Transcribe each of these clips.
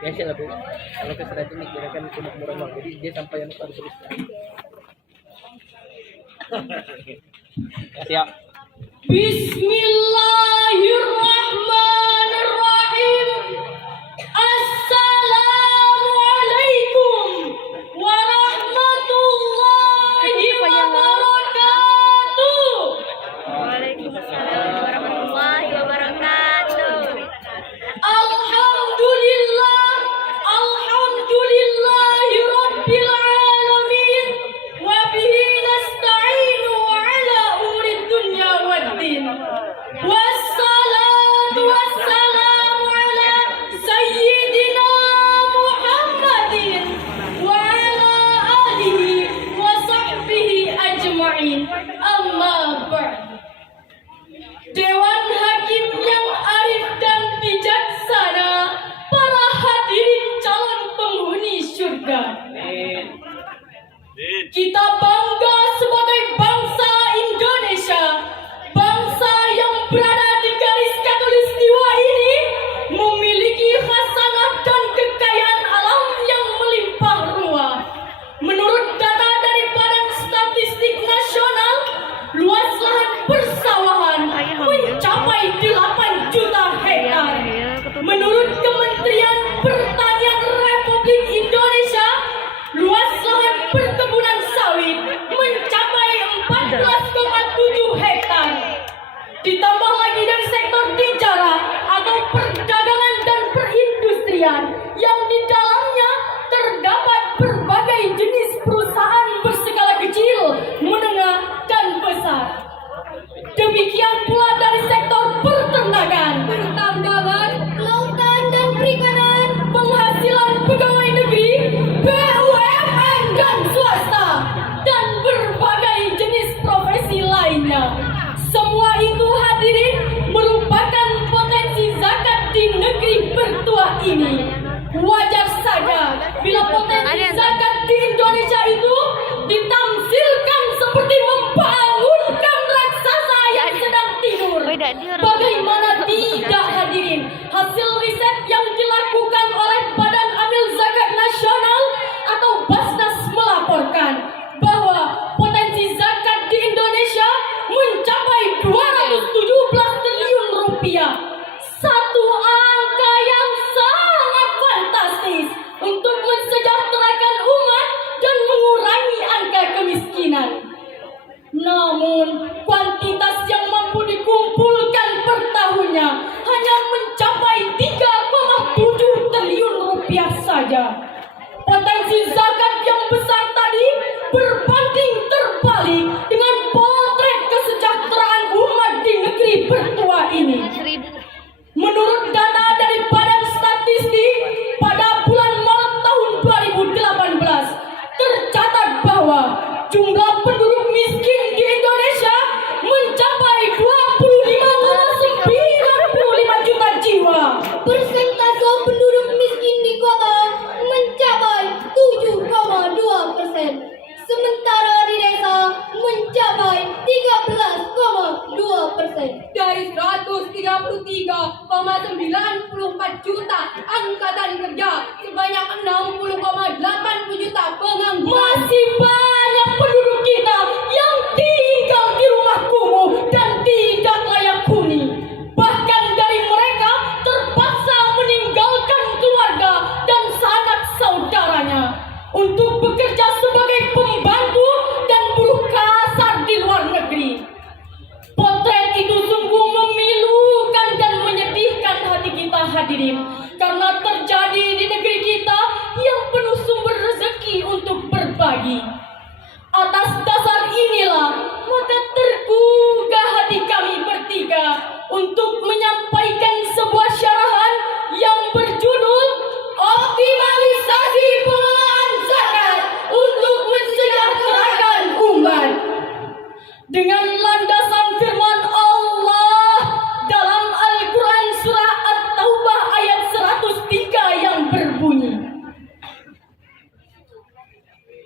biasa lah Bu. Kalau keserat ini kira-kira cuma murah jadi dia sampai yang harus tulis. Ya siap. Bismillahirrahmanirrahim. Assalamualaikum warahmatullahi wabarakatuh. Waalaikumsalam warahmatullahi wabarakatuh. Alhamdulillahi rabbil alamin wa bihi nasta'inu ala umuri dunya waddin. Wassalatu wassalamu ala sayyidina Muhammadin wa ala alihi wa sahbihi ajma'in. Amma ba'd. Dewan Hakim yang arif dan bijaksana, para hadirin calon penghuni surga. Kita bangga sebagai bangsa Indonesia, bangsa yang berada di garis khatulistiwa ini, memiliki khasanah dan kekayaan alam yang melimpah ruah. Menurut data dari Badan Statistik Nasional, luas lahan persawahan mencapai 8 juta hektar. Menurut Kementerian Pertanian Republik Indonesia, luas lahan perkebunan sawit mencapai 14,7 hektar. Ditambah lagi dari sektor tijara atau perdagangan dan perindustrian yang di dalamnya terdapat berbagai jenis perusahaan berskala kecil, menengah, dan besar. Demikian pula dari sektor peternakan, pertambangan, kelautan dan perikanan, penghasilan pegawai negeri, BUMN dan swasta, dan berbagai jenis profesi lainnya. Semua itu hadirin merupakan potensi zakat di negeri bertuah ini. Wajar saja bila potensi zakat di Indonesia itu ditamsilkan seperti membangunkan raksasa yang sedang tidur. Bagaimana tidak hadirin? Hasil riset yang dilakukan oleh Badan Amil Zakat Nasional atau Basnas melaporkan bahwa potensi zakat di Indonesia mencapai 217 triliun rupiah. Satu angka yang sangat fantastis untuk mensejahterakan umat dan mengurangi angka kemiskinan. Namun, kuantitas yang mampu dikumpulkan per tahunnya hanya mencapai 3,7 triliun rupiah saja. Potensi zakat yang besar tadi berbanding terbalik dengan potret kesejahteraan umat di negeri bertuah ini. Menurut data dari Badan Statistik, pada bulan Maret tahun 2018 tercatat bahwa jumlah penduduk miskin di Indonesia mencapai 25,95 juta jiwa. Persentase penduduk miskin di kota mencapai 7,2%, sementara di desa mencapai 13,2%. Dari 133,94 juta angkatan kerja, sebanyak 60,80 juta pengangguran. Masih banyak penduduk kita yang tinggal di rumah kumuh dan tidak layak huni. Bahkan dari mereka terpaksa meninggalkan keluarga dan sanak saudaranya untuk bekerja sebagai pembantu dan buruh kasar di luar negeri. Potret itu sungguh memilukan dan menyedihkan hati kita hadirin, karena terjadi di negeri kita yang penuh sumber rezeki untuk berbagi. Atas dasar inilah maka tergugah hati kami bertiga untuk menyampaikan sebuah syarahan yang berjudul Optimalisasi Pengelolaan Zakat untuk Mensejahterakan Umat, dengan landasan firman Allah dalam Al-Quran surah At-Taubah ayat 103 yang berbunyi,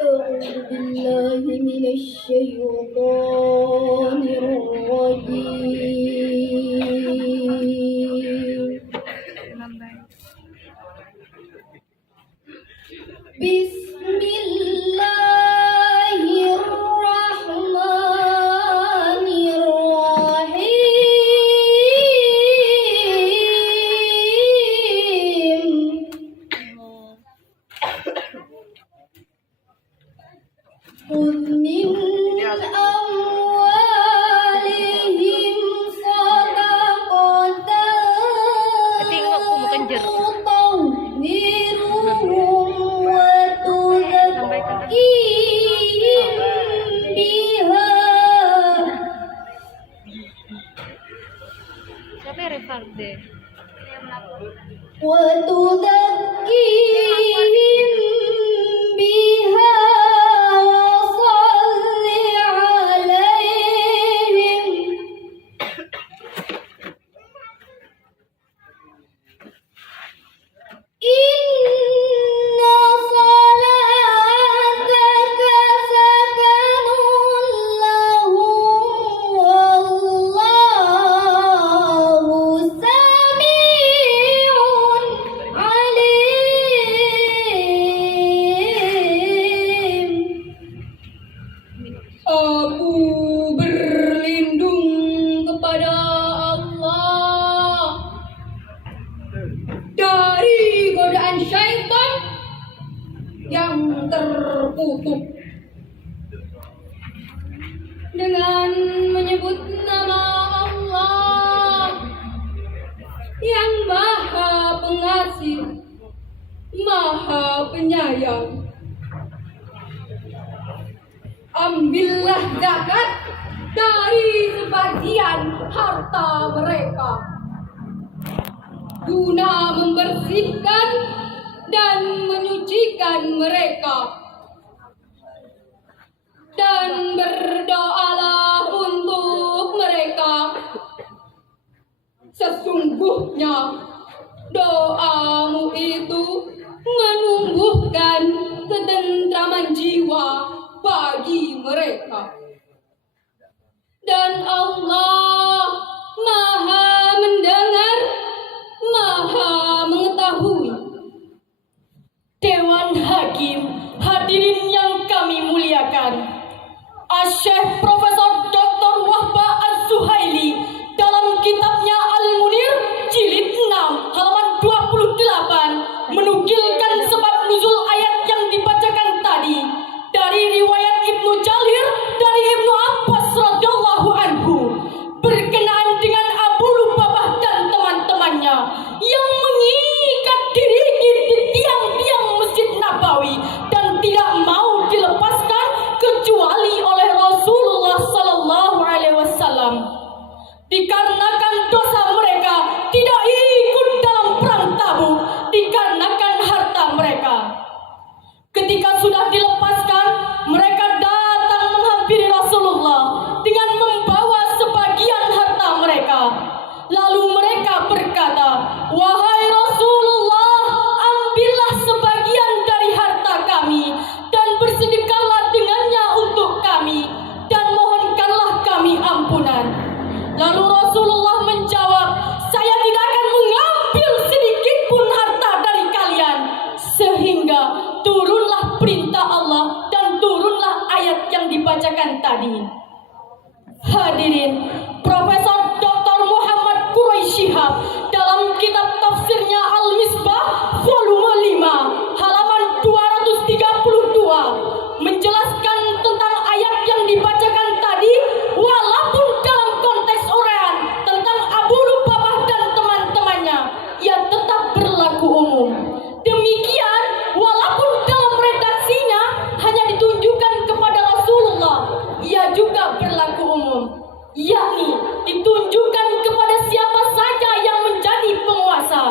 A'udzu billahi minasy syaithanir rajim. خذ من أموالهم صدقة تطهرهم وتزكيهم بها Siapa yang Refarde? وتزكيهم بها وصل عليهم إن صلاتك سكن لهم والله سميع عليم. Aku berlindung kepada Allah dari godaan syaitan yang terkutuk dengan menyebut nama Allah yang Maha Pengasih, Maha Penyayang. Ambillah zakat dari sebagian harta mereka guna membersihkan dan menyucikan mereka, dan berdoalah untuk mereka. Sesungguhnya doamu itu menumbuhkan ketentraman jiwa bagi mereka. Dan Allah Maha mendengar, Maha mengetahui. Dewan Hakim, hadirin yang kami muliakan, Asy-Syaikh Profesor Dr. Wahbah Az-Zuhaili dalam kitabnya Al-Munir jilid 6 halaman 28 menukilkan sebab nuzul ayat yang dibacakan tadi dari riwayat Ibnu Jarir dari Ibnu Abbas radhiyallahu anhu berkenaan dengan Abu Lubabah dan teman-temannya yang mengikat diri di tiang-tiang Masjid Nabawi dan tidak mau dilepaskan kecuali oleh Rasulullah sallallahu alaihi wasallam. Dikarenakan dosa mereka tidak ikut dalam perang Tabuk, dikarenakan harta mereka. Ketika sudah dilepaskan, mereka datang menghampiri Rasulullah dengan membawa sebagian harta mereka. Lalu mereka berkata, "Wahai Rasulullah, ambillah sebagian dari harta kami dan bersedekahlah dengannya untuk kami dan mohonkanlah kami ampunan." Lalu Rasulullah menjawab, "Saya tidak akan mengambil sedikit pun harta dari kalian." Sehingga turunlah perintah Allah dan turunlah ayat yang dibacakan tadi. Hadirin, Profesor Dr. Muhammad Quraisy Shihab dalam kitab tafsirnya Al-Misbah volume 5 halaman 232 menjelaskan tentang ayat yang dibacakan tadi, walaupun dalam konteks uraian tentang Abu Lubabah dan teman-temannya, ia tetap berlaku umum. Demikian, walaupun dalam redaksinya hanya ditunjukkan kepada Rasulullah, ia juga berlaku umum, yakni ditunjukkan kepada siapa saja yang menjadi penguasa.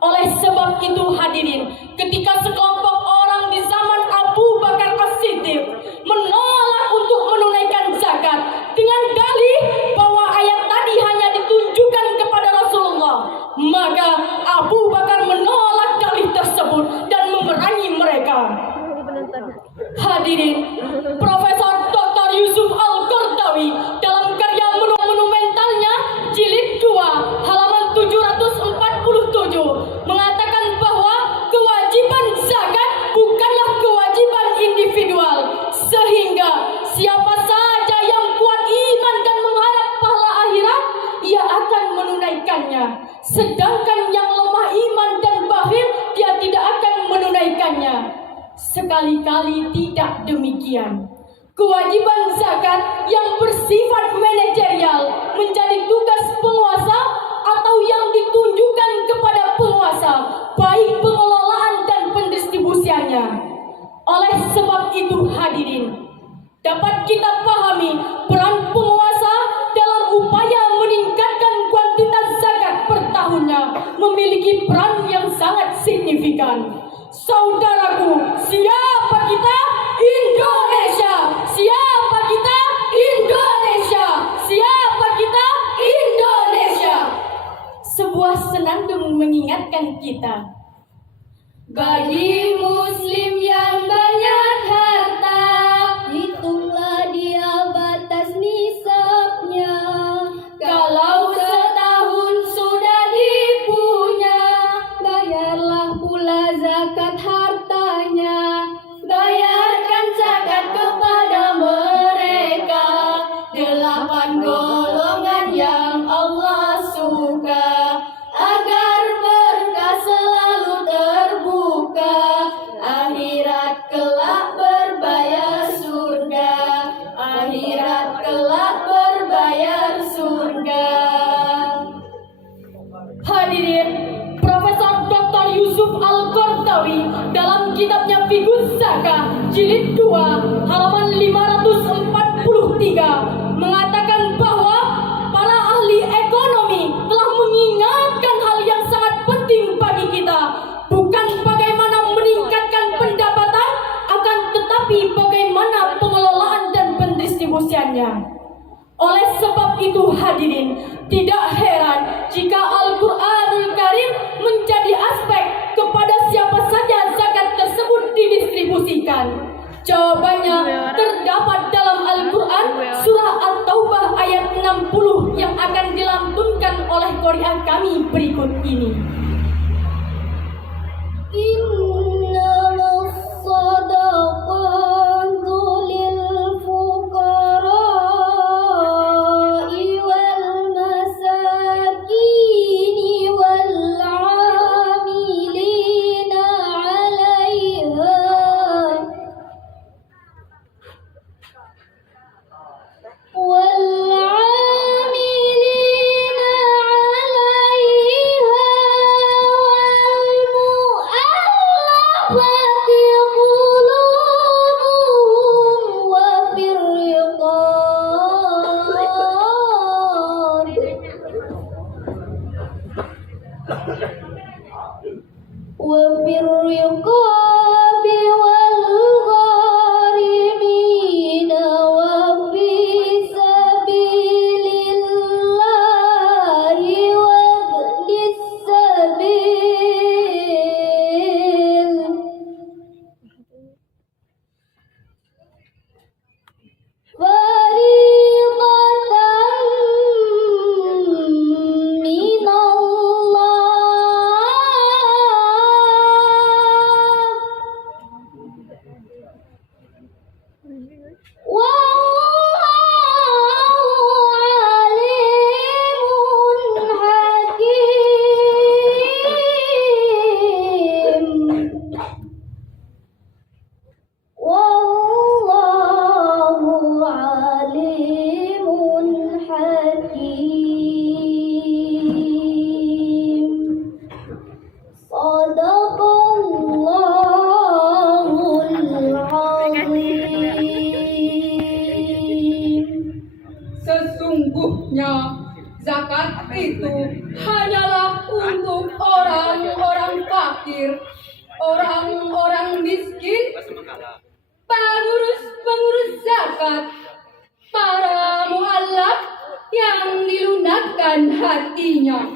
Oleh sebab itu hadirin, ketika sekelompok orang di zaman Abu Bakar As-Siddiq menolak untuk menunaikan zakat dengan dalih bahwa ayat tadi hanya ditunjukkan kepada Rasulullah, maka Abu Bakar menolak dalih tersebut dan memerangi mereka. Hadirin, Profesor Dr. Yusuf Al-Qardawi dalam karya monumentalnya jilid 2 halaman 747 mengatakan bahwa kewajiban zakat bukanlah Sekali-kali tidak demikian. Kewajiban zakat yang bersifat manajerial menjadi tugas penguasa atau yang ditunjukkan kepada penguasa, baik pengelolaan dan pendistribusiannya. Oleh sebab itu hadirin, dapat kita pahami peran penguasa dalam upaya meningkatkan kuantitas zakat per tahunnya memiliki peran yang sangat signifikan. Saudaraku, siapa kita? Indonesia. Siapa kita? Indonesia. Siapa kita? Indonesia. Sebuah senandung mengingatkan kita, bagi muslim yang banyak harta, hitunglah dia batas nisabnya. Kalau setahun sudah dipunya, bayarlah pula zakat hartanya. Bayarkan zakat kepada mereka, 8 golongan yang Allah suka, agar berkah selalu terbuka, akhirat kelak berbayar surga, akhirat kelak berbayar surga. Hadirin, Profesor Dr. Yusuf Al-Qardawi dalam kitabnya Fiqhus Zakah jilid 2 halaman 543 mengatakan bahwa para ahli ekonomi telah mengingatkan hal yang sangat penting bagi kita, bukan bagaimana meningkatkan pendapatan, akan tetapi bagaimana pengelolaan dan pendistribusiannya. Oleh sebab itu hadirin, tidak heran jika Al-Quranul Karim menjadi aspek kepada siapa saja zakat tersebut didistribusikan. Jawabannya terdapat dalam Al-Quran surah At-Taubah ayat 60 yang akan dilantunkan oleh qari'ah kami berikut ini. Innamas sadaqatu lil fuqara'i wal masakini wal 'amilina 'alaiha وفي الرقاب والغارمين وفي سبيل الله وابن السبيل فريضة من Sesungguhnya zakat itu hanyalah untuk orang-orang fakir, orang-orang miskin, pengurus zakat, para mu'allaf yang dilunakkan hatinya,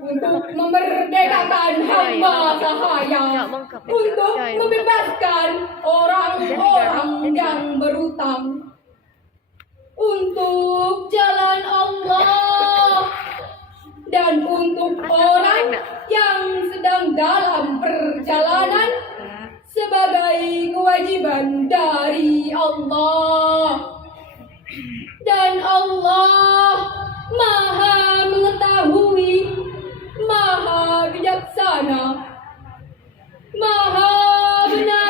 untuk memerdekakan hamba sahaya, untuk membebaskan orang-orang yang berutang, untuk jalan Allah, dan untuk orang yang sedang dalam perjalanan sebagai kewajiban dari Allah. Dan Allah Maha mengetahui, Maha bijaksana, Maha benar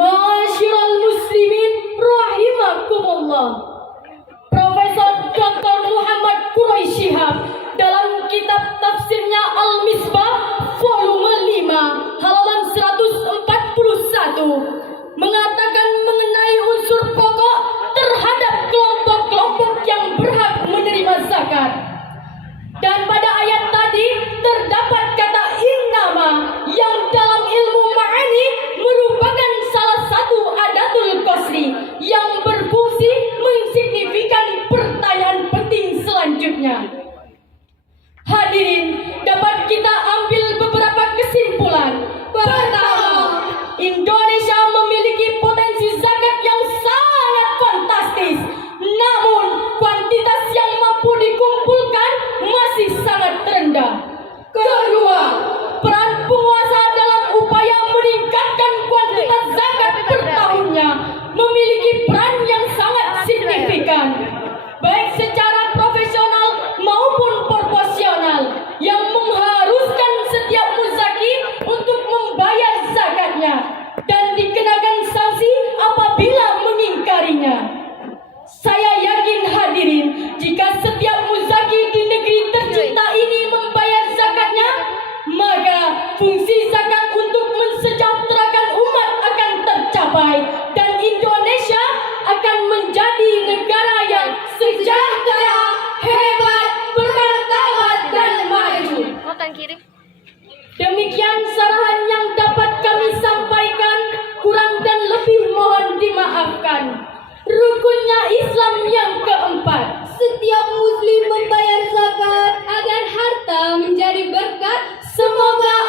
Ma'asyiral muslimin rahimakumullah. Profesor Dr. Muhammad Quraish Shihab dalam kitab tafsirnya Al-Misbah volume 5 halaman 141 mengatakan mengenai unsur pokok terhadap kelompok-kelompok yang berhak menerima zakat. Dan pada ayat tadi terdapat kata innama yang dalam ilmu ma'ani merupakan salah satu adatul qasri yang berfungsi mensignifikan pertanyaan penting selanjutnya. Hadirin, dapat kita ambil beberapa kesimpulan. Pertama, Indonesia memiliki potensi zakat yang sangat fantastis, namun kuantitas yang mampu dikumpulkan masih sangat rendah. Kedua, peran penguasa dalam upaya meningkatkan kuantitas zakat per tahunnya memiliki peran yang sangat signifikan, baik secara profesional maupun proporsional, yang mengharuskan setiap muzaki untuk membayar zakatnya dan dikenakan sanksi apabila mengingkarinya. Saya yakin hadirin, jika setiap muzaki di negeri tercinta ini membayar zakatnya, maka fungsi zakat untuk mensejahterakan umat akan tercapai dan Indonesia akan menjadi negara yang sejahtera, hebat, bermartabat dan maju. Makan kiri. Demikian sarahan yang dapat kami sampaikan, kurang dan lebih mohon dimaafkan. Rukunnya Islam yang keempat, Setiap muslim membayar zakat agar harta menjadi berkat. semoga